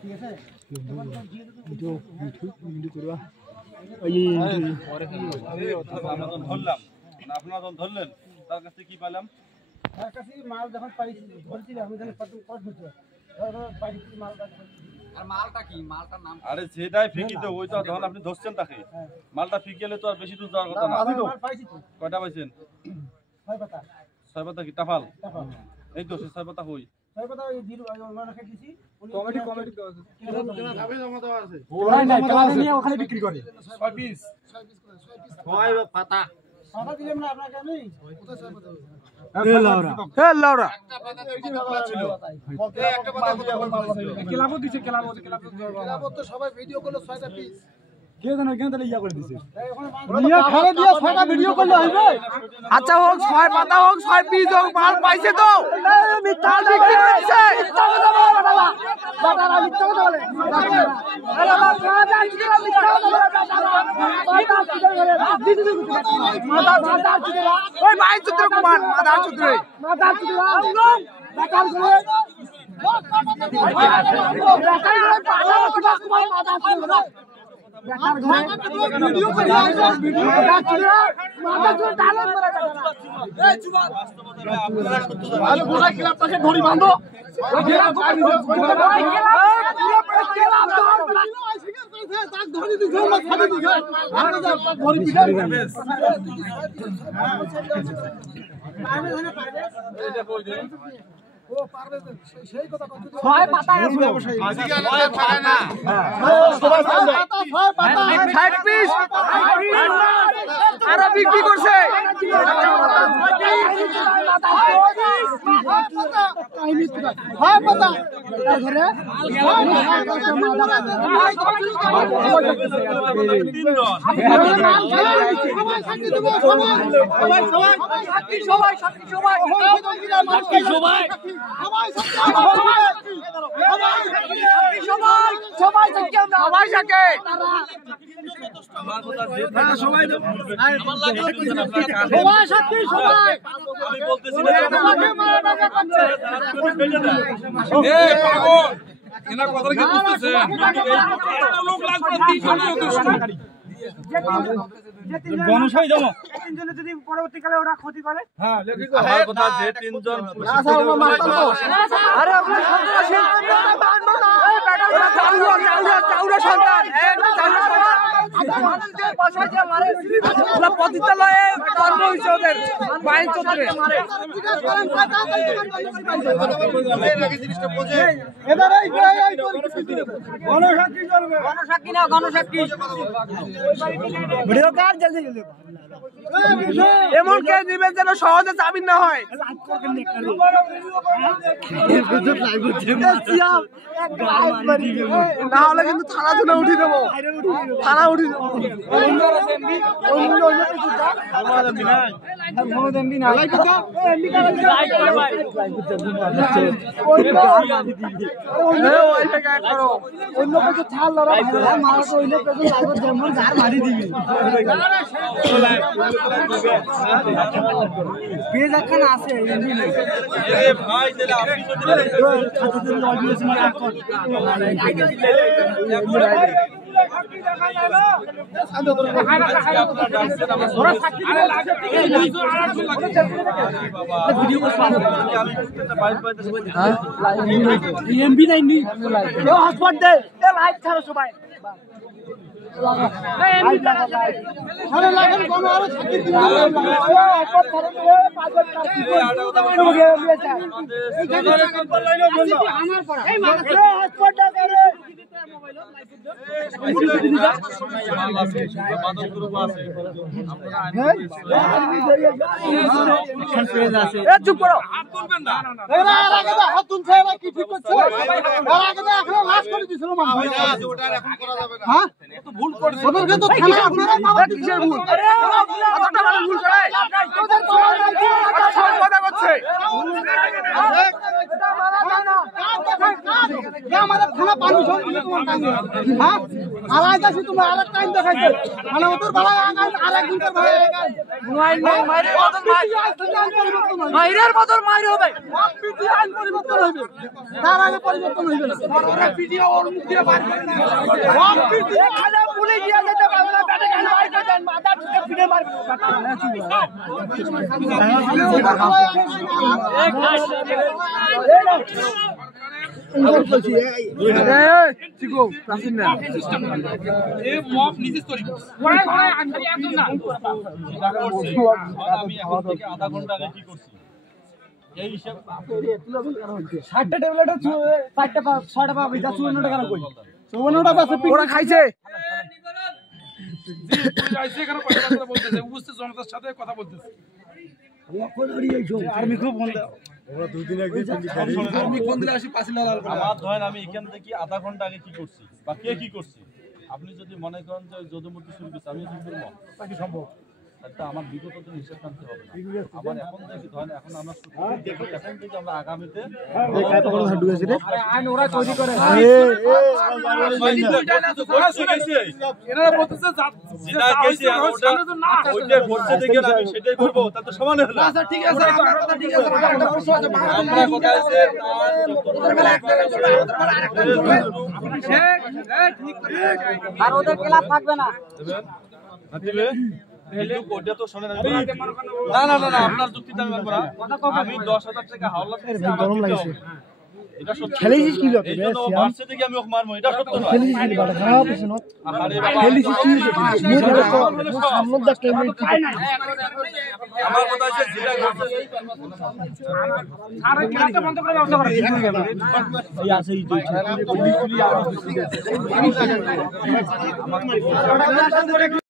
ঠিক আছে ভিডিও করবা পরে কি আমরা তো ধরলাম না আপনারা তো ধরলেন তার কাছে কি পেলাম তার কাছে মাল যখন পাইছি ধরছি আমি জানি কত ধরছি পাইছি মাল আর মালটা কি মালটার নাম আরে যেটাই ফিকি তো ওই তো যখন আপনি ধরছেন তাকে মালটা ফিকে গেলে তো আর বেশি দূর যাওয়ার কথা না মাল পাইছি তো কয়টা পাইছেন 6 পাতা 6 পাতা কি টাফাল টাকা এই তো 6 পাতা হই 6 পাতা ওই দিল ওখানে রেখে দিছি কমিটি দেওয়া আছে যাবে জমা দেওয়া আছে ওরাই না ক্লাস নিয়ে ওখানে বিক্রি করে 6 পিস 6 পাতা পাতা দিলাম না আপনাকে আমি কোথায় 6 পাতা এ লাউরা একটা পাতা দুইটা ছিল একটা পাতা ক্লাবত তো সবাই ভিডিও করলো 6টা পিস কে জানে ইয়া করে দিছে ওখানে নিয়ে ফেলে দিয়ে 6টা ভিডিও করলে হইবে আচ্ছা হোক 6 পাতা হোক 6 পিস হোক মাল পাইছে তো মিথ্যা বিক্রি করছে মিথ্যা কথা বলে বাটারা মিথ্যা কথা বলে ওই ভাই চুদ্র কুমার মাদা চুদ্র ভিডিও করে ধরি বান্ধব ও পারবে সেই কথা কত 6 পাতা আছে আজকে আর থাকে না সবাই পাতা 6 পাতা 60 পিস আর বিক্রি করছে হয় পাতা ধরে আমি বলতেছি না এনার কথা কি বুঝতেছেন লোক লাগবে 300 গণসাই জমা তিনজনে যদি পরবর্তীকালে ওরা ক্ষতি করে হ্যাঁ আমার কথা যে তিনজন আরে আপনারা সন্ত্রাসী মানবো না এই বেটা চাউরা সন্তান মানুষদের বাসায় যে মারে ওরা পতিতালয়ে কর্ম হইছে ওদের বাইন চত্বরে গণসাক্ষী করবে গণসাক্ষী না গণসাক্ষী ভিডিও কার জলদি জলদি এমন কে দিবেন যেন সহজে জামিন না হয় না হলে কিন্তু থানা ধুনে উঠি দেবো থানা উঠি দেবো অন্য কিছু ছাড় লড়াই মারা তো অন্য কিছু লাগবে যেমন ঝাড় মারি দিবি পেজ এখন আছে ভাই তাহলে আপনি এমবি নাই নি হসপিটাল দে এ লাইট ছাড়ো সবাই চুপ করো হাত তুলছে কি ঠিক করছে লাশ করে দিছিল ওটা এখন করা যাবে না হ্যাঁ ভুল করছে ওদেরকে তো থানা আপনারা পাওয়া কিসের ভুল কতটা মানুষ ভুল করে সব কথা করছে আমাদের থানা পারমিশন দিলে তোমার টাইম হ্যাঁ আর আজ আসি তোমার আরেক টাইম দেখাইছে মানে ওদের বেলা আরেক দিনের ভাই মাইরের বদল মাইর হবে আইন পরিবর্তন হইবে তার আগে পরিবর্তন হইবে না ভিডিও ওর মুখ দিয়ে বার করে না এখানে পুলিশ দিয়ে যেতে পারবে না ব্যাটে কেন মার করে দেন মাথা থেকে ফিরে মারবে চিকো প্রাচীন না এই মব নিজে তৈরি করছে আমি এখন থেকে আধা ঘন্টা আগে কি করছি এই হিসাব 60টা ট্যাবলেট 4টা 6টা পাবে যা 54 টাকা কই 54টা পাশে ওরা খাইছে যাইছে এখানে কথা বলতেছে উপস্থিত জনতার সাথে কথা বলতেছে আর্মি খুব বন্ধ আমার ধরেন আমি এখান থেকে আধা ঘন্টা আগে কি করছি বা কে কি করছি আপনি যদি মনে করেন যে যদুমূর্তি শুরু করছে আমি শুরু করবো বাকি সম্ভব একটা আমার বিগত দিন হিসাব টানতে হবে না। আবার এখন থেকে ধরেন এখন আমরা এখন থেকে আমরা আগামীতে আইন ওরা তৈরি করে এনারা বলতেছে যেটা গেছে ওইটা ঘটছে দেখে আমি সেটাই করবো তা তো সমান হলো আচ্ছা ঠিক আছে আপনার কথা ঠিক আছে আমার একটা প্রশ্ন আছে আমরা কথা আছে আর ওদের ক্লাব থাকবে না দিবে কিন্তু কোর্টে তো শোনেন না না না না আপনার যুক্তিতে আমি মানব না আমি 10,000 টাকা হাওলা থেকে গরম লাগছে এটা সত্য খেলেছিস কি এই জন্য ও মারছে থেকে আমি ওকে মারবো এটা সত্য নয় খেলেছিস কি বাবা খারাপ হইছে না আরে বাবা খেলেছিস কি সামনে দা ক্যামেরা আমার কথা আছে যেটা ঘটছে আর ক্লাবটা বন্ধ করে ব্যবস্থা করে এই আছে এই দুইটা